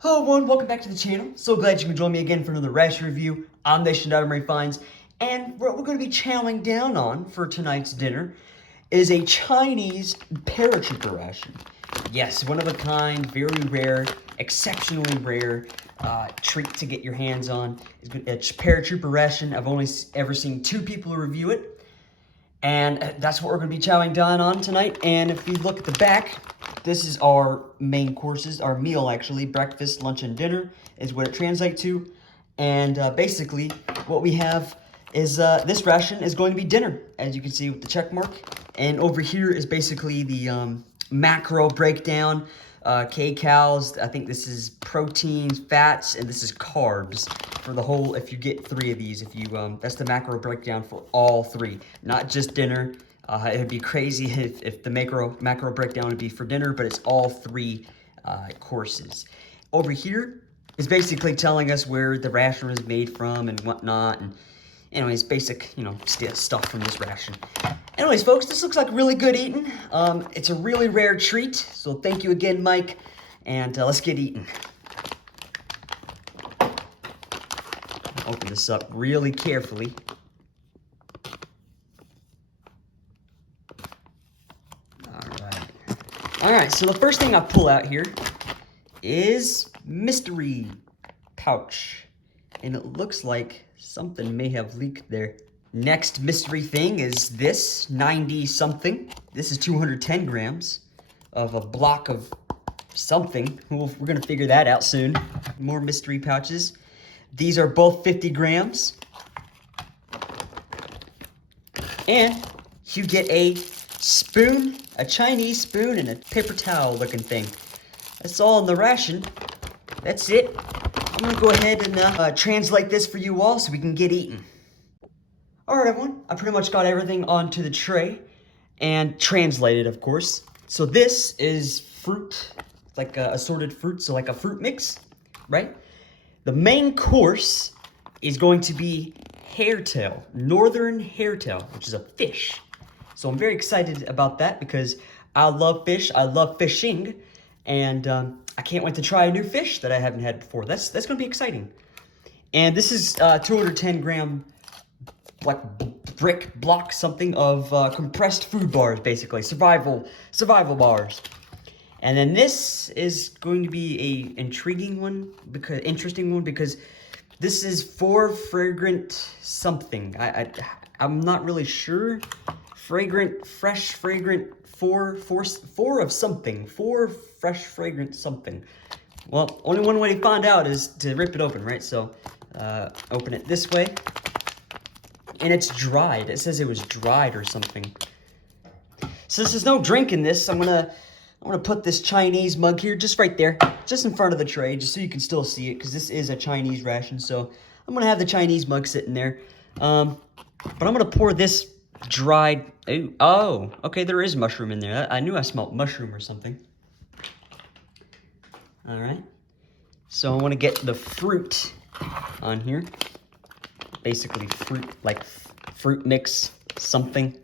Hello everyone, welcome back to the channel. So glad you can join me again for another ration review. I'm Nation.MREfinds, and what we're going to be chowing down on for tonight's dinner is a Chinese Paratrooper ration. Yes, one of a kind, very rare, exceptionally rare treat to get your hands on. It's a Paratrooper ration. I've only ever seen 2 people review it, and that's what we're going to be chowing down on tonight. And if you look at the back, this is our main courses, our meal actually, breakfast, lunch, and dinner is what it translates to. And basically, what we have is this ration is going to be dinner, as you can see with the check mark. And over here is basically the macro breakdown, kcals. I think this is proteins, fats, and this is carbs for the whole. If you get 3 of these, that's the macro breakdown for all 3, not just dinner. It would be crazy if the macro breakdown would be for dinner, but it's all 3 courses. Over here is basically telling us where the ration was made from and whatnot, and anyways, basic, stuff from this ration. Anyways, folks, this looks like really good eating. It's a really rare treat, so thank you again, Mike, and let's get eating. Open this up really carefully. Alright, so the first thing I pull out here is mystery pouch. And it looks like something may have leaked there. Next mystery thing is this 90 something. This is 210 grams of a block of something. We're going to figure that out soon. More mystery pouches. These are both 50 grams. And you get a spoon, a Chinese spoon, and a paper towel looking thing. That's all in the ration. That's it. I'm gonna go ahead and translate this for you all so we can get eating. Alright everyone, I pretty much got everything onto the tray and translated, of course. So this is fruit, like assorted fruit, so like a fruit mix, right? The main course is going to be hairtail, northern hairtail, which is a fish. So I'm very excited about that because I love fish, I love fishing, and I can't wait to try a new fish that I haven't had before. That's going to be exciting. And this is 210 gram like brick block something of compressed food bars, basically survival bars. And then this is going to be a interesting one because this is 4 fragrant something. I'm not really sure. Fresh fragrant, 4 of something. 4 fresh fragrant something. Well, only one way to find out is to rip it open, right? So, open it this way. And it's dried. It says it was dried or something. Since there's no drink in this, I'm gonna put this Chinese mug here, just right there, just in front of the tray, just so you can still see it, because this is a Chinese ration. So I'm gonna have the Chinese mug sitting there. But I'm gonna pour this dried. Oh, okay, there is mushroom in there. I knew I smelled mushroom or something. All right. So I want to get the fruit on here. Basically fruit, like fruit mix something.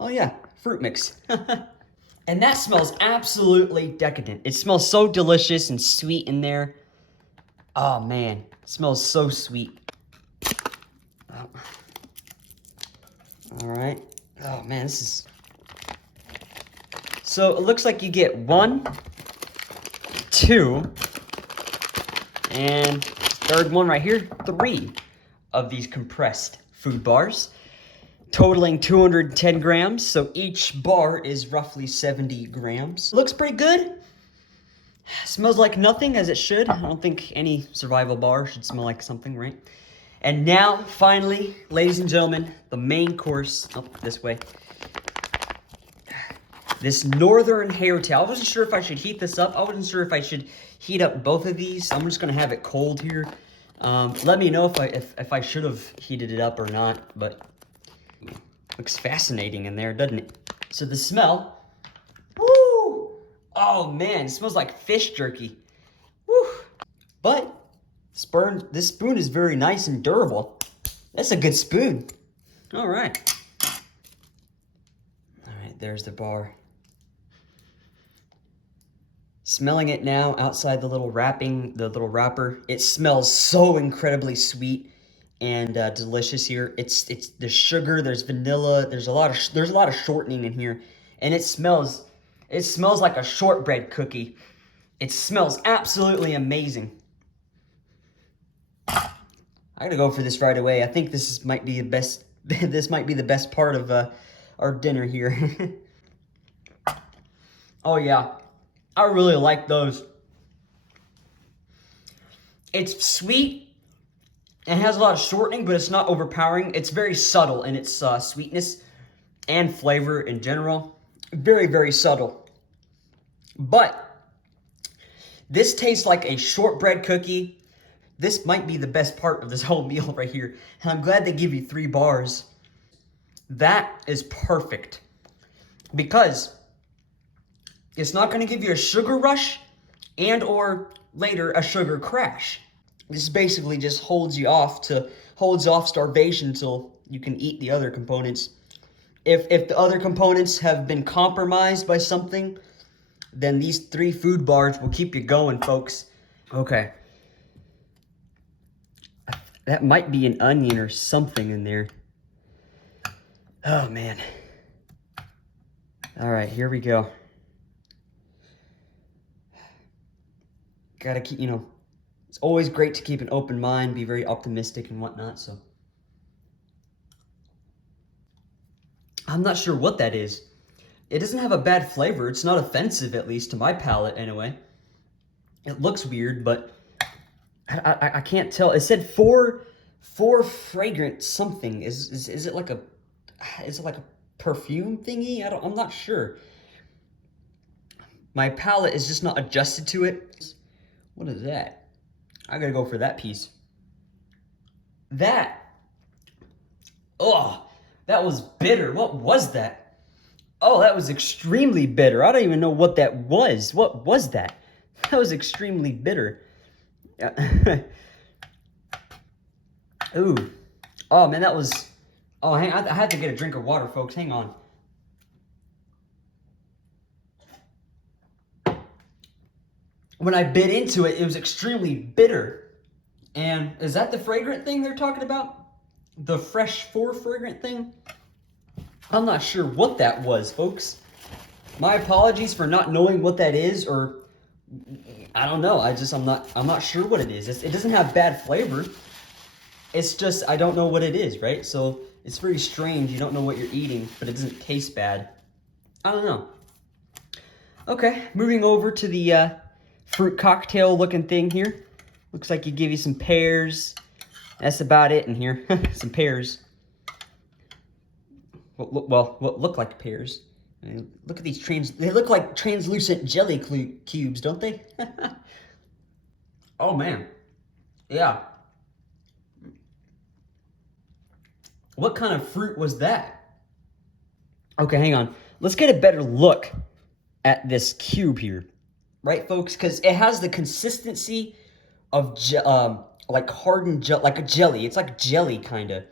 Oh yeah, fruit mix. And that smells absolutely decadent. It smells so delicious and sweet in there. Oh man, it smells so sweet. Oh. All right. Oh man, this is... So it looks like you get 1, 2, and third one right here, 3 of these compressed food bars, totaling 210 grams. So each bar is roughly 70 grams. Looks pretty good. Smells like nothing, as it should. I don't think any survival bar should smell like something, right? And now, finally, ladies and gentlemen, the main course. Oh, this way. This northern hairtail. I wasn't sure if I should heat this up. I wasn't sure if I should heat up both of these. I'm just gonna have it cold here. Let me know if I should have heated it up or not. But looks fascinating in there, doesn't it? So the smell. Woo! Oh man, it smells like fish jerky. Woo! But this spoon is very nice and durable. That's a good spoon. All right. All right, there's the bar. Smelling it now outside the little wrapper. It smells so incredibly sweet and delicious here. It's the sugar. There's vanilla. There's a lot of shortening in here, and it smells like a shortbread cookie. It smells absolutely amazing. I gotta go for this right away. I think this might be the best. This might be the best part of our dinner here. Oh yeah, I really like those. It's sweet and has a lot of shortening, but it's not overpowering. It's very subtle in its sweetness and flavor in general. Very, very subtle. But this tastes like a shortbread cookie. This might be the best part of this whole meal right here. And I'm glad they give you 3 bars. That is perfect. Because it's not going to give you a sugar rush and or later a sugar crash. This basically just holds off starvation until you can eat the other components. If the other components have been compromised by something, then these 3 food bars will keep you going, folks. Okay. That might be an onion or something in there. Oh, man. All right, here we go. Gotta keep, it's always great to keep an open mind, be very optimistic and whatnot, so. I'm not sure what that is. It doesn't have a bad flavor. It's not offensive, at least to my palate, anyway. It looks weird, but I can't tell. It said four fragrant something. Is it like a perfume thingy? I'm not sure. My palate is just not adjusted to it. What is that? I gotta go for that piece. Oh, that was bitter. What was that? Oh, that was extremely bitter. I don't even know what that was. What was that? That was extremely bitter. Ooh. Oh, man, that was... Oh, hang on. I had to get a drink of water, folks. Hang on. When I bit into it, it was extremely bitter. And is that the fragrant thing they're talking about? The fresh fragrant thing? I'm not sure what that was, folks. My apologies for not knowing what that is, or I don't know. I'm not sure what it is. It doesn't have bad flavor. It's just I don't know what it is, right? So it's very strange. You don't know what you're eating, but it doesn't taste bad. I don't know. Okay, moving over to the fruit cocktail looking thing here. Looks like you give you some pears. That's about it in here. Some pears. What look like pears. Look at these they look like translucent jelly cubes, don't they? Oh, man. Yeah. What kind of fruit was that? Okay, hang on. Let's get a better look at this cube here. Right, folks? Because it has the consistency of like hardened like a jelly. It's like jelly, kind of.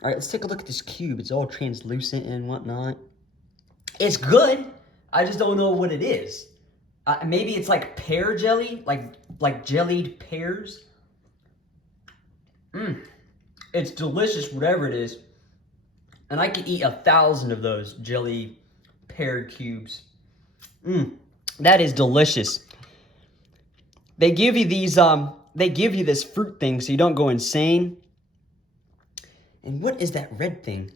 All right, let's take a look at this cube. It's all translucent and whatnot. It's good. I just don't know what it is. Maybe it's like pear jelly, like jellied pears. It's delicious, whatever it is. And I could eat 1,000 of those jelly pear cubes. That is delicious. They give you these, they give you this fruit thing so you don't go insane. And what is that red thing?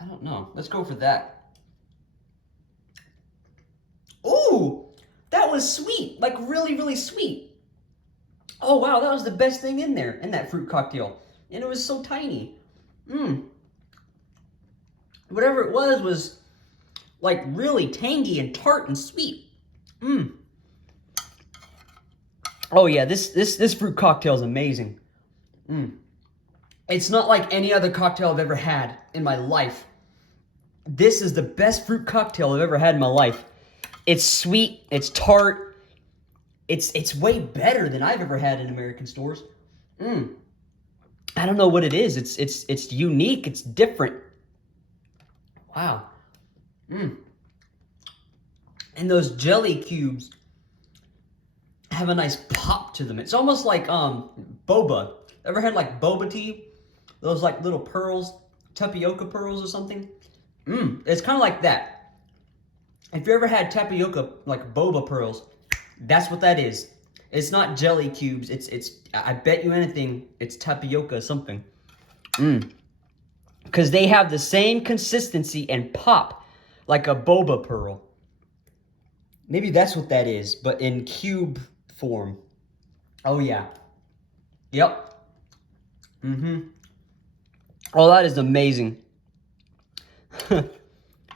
I don't know. Let's go for that. Ooh, that was sweet. Like really, really sweet. Oh, wow, that was the best thing in there, in that fruit cocktail. And it was so tiny. Whatever it was like really tangy and tart and sweet. Oh yeah, this fruit cocktail is amazing. It's not like any other cocktail I've ever had in my life. This is the best fruit cocktail I've ever had in my life. It's sweet, it's tart. It's way better than I've ever had in American stores. I don't know what it is. It's unique, it's different. Wow. And those jelly cubes, have a nice pop to them. It's almost like boba. Ever had like boba tea? Those like little pearls, tapioca pearls or something? It's kind of like that. If you ever had tapioca, like boba pearls, that's what that is. It's not jelly cubes. It's I bet you anything, it's tapioca something. Because they have the same consistency and pop like a boba pearl. Maybe that's what that is, but in cube form. Oh yeah. Yep. Oh, that is amazing.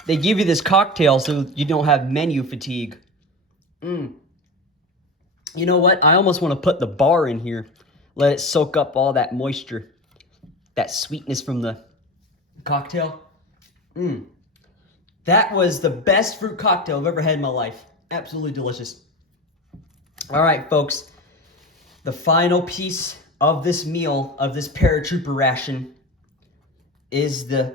They give you this cocktail so you don't have menu fatigue. You know what? I almost want to put the bar in here. Let it soak up all that moisture. That sweetness from the cocktail. That was the best fruit cocktail I've ever had in my life. Absolutely delicious. All right, folks. The final piece of this meal, of this paratrooper ration, is the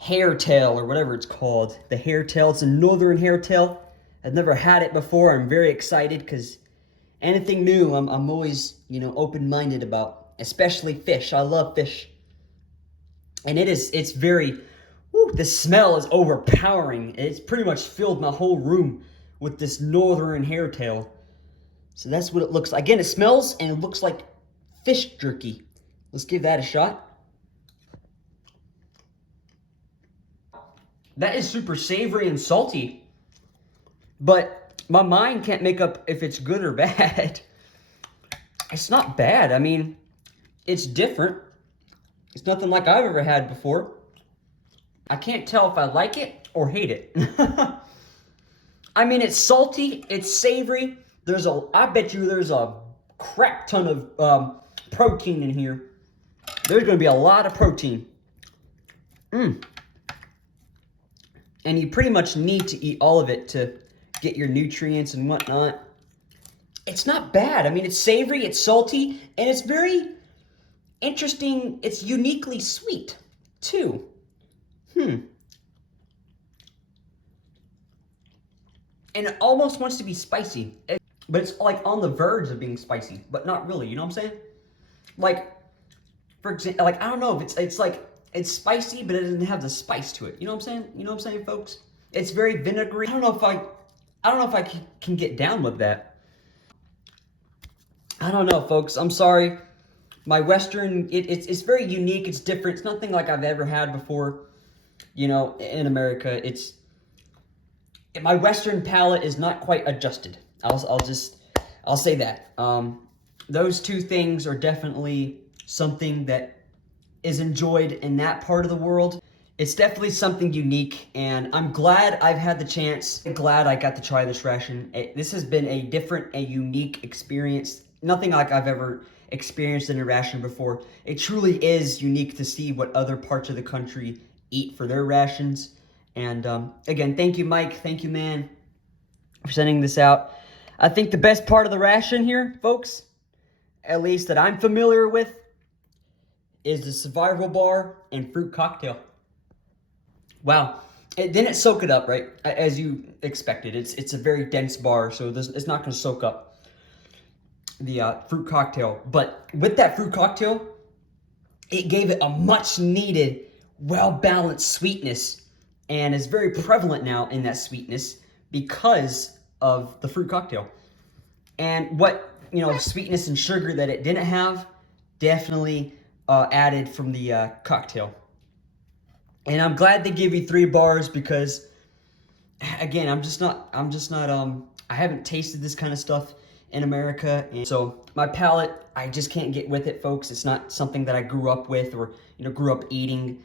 hairtail, or whatever it's called. The hairtail. It's a northern hairtail. I've never had it before. I'm very excited because anything new, I'm always, open-minded about. Especially fish. I love fish. And it's very, the smell is overpowering. It's pretty much filled my whole room with this northern hairtail. So that's what it looks like. Again, it smells and it looks like fish jerky. Let's give that a shot. That is super savory and salty. But my mind can't make up if it's good or bad. It's not bad. I mean, it's different. It's nothing like I've ever had before. I can't tell if I like it or hate it. I mean, it's salty, it's savory. I bet you there's a crap ton of protein in here. There's going to be a lot of protein. And you pretty much need to eat all of it to get your nutrients and whatnot. It's not bad. I mean, it's savory, it's salty, and it's very interesting. It's uniquely sweet, too. And it almost wants to be spicy. But it's like on the verge of being spicy, but not really, you know what I'm saying? Like, for example, like, I don't know if it's like, it's spicy, but it doesn't have the spice to it. You know what I'm saying? You know what I'm saying, folks? It's very vinegary. I don't know if I can get down with that. I don't know, folks. I'm sorry. My Western, it's very unique. It's different. It's nothing like I've ever had before, in America. My Western palate is not quite adjusted. I'll say that. Those two things are definitely something that is enjoyed in that part of the world. It's definitely something unique, and I'm glad I've had the chance. I'm glad I got to try this ration. This has been a unique experience. Nothing like I've ever experienced in a ration before. It truly is unique to see what other parts of the country eat for their rations. And again, thank you, Mike. Thank you, man, for sending this out. I think the best part of the ration here, folks, at least that I'm familiar with, is the survival bar and fruit cocktail. Wow. It didn't soak it up, right? As you expected. It's a very dense bar, so it's not going to soak up the fruit cocktail. But with that fruit cocktail, it gave it a much-needed, well-balanced sweetness, and is very prevalent now in that sweetness because of the fruit cocktail. And what, sweetness and sugar that it didn't have, definitely added from the cocktail. And I'm glad they give you 3 bars because, again, I haven't tasted this kind of stuff in America. And so my palate, I just can't get with it, folks. It's not something that I grew up with or, grew up eating.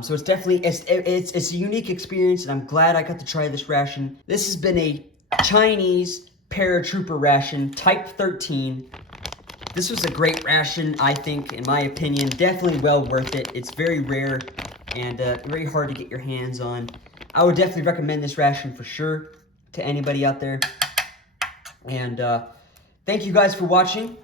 So it's definitely, it's a unique experience, and I'm glad I got to try this ration. This has been a Chinese Paratrooper ration, Type 13. This was a great ration, I think, in my opinion. Definitely well worth it. It's very rare and very hard to get your hands on. I would definitely recommend this ration for sure to anybody out there. And thank you guys for watching.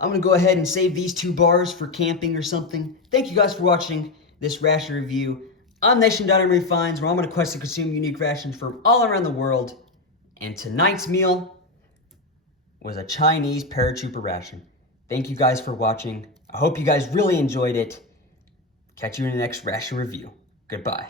I'm going to go ahead and save these 2 bars for camping or something. Thank you guys for watching this ration review. I'm Nation.MREfinds, where I'm on a quest to consume unique rations from all around the world. And tonight's meal was a Chinese Paratrooper ration. Thank you guys for watching. I hope you guys really enjoyed it. Catch you in the next ration review. Goodbye.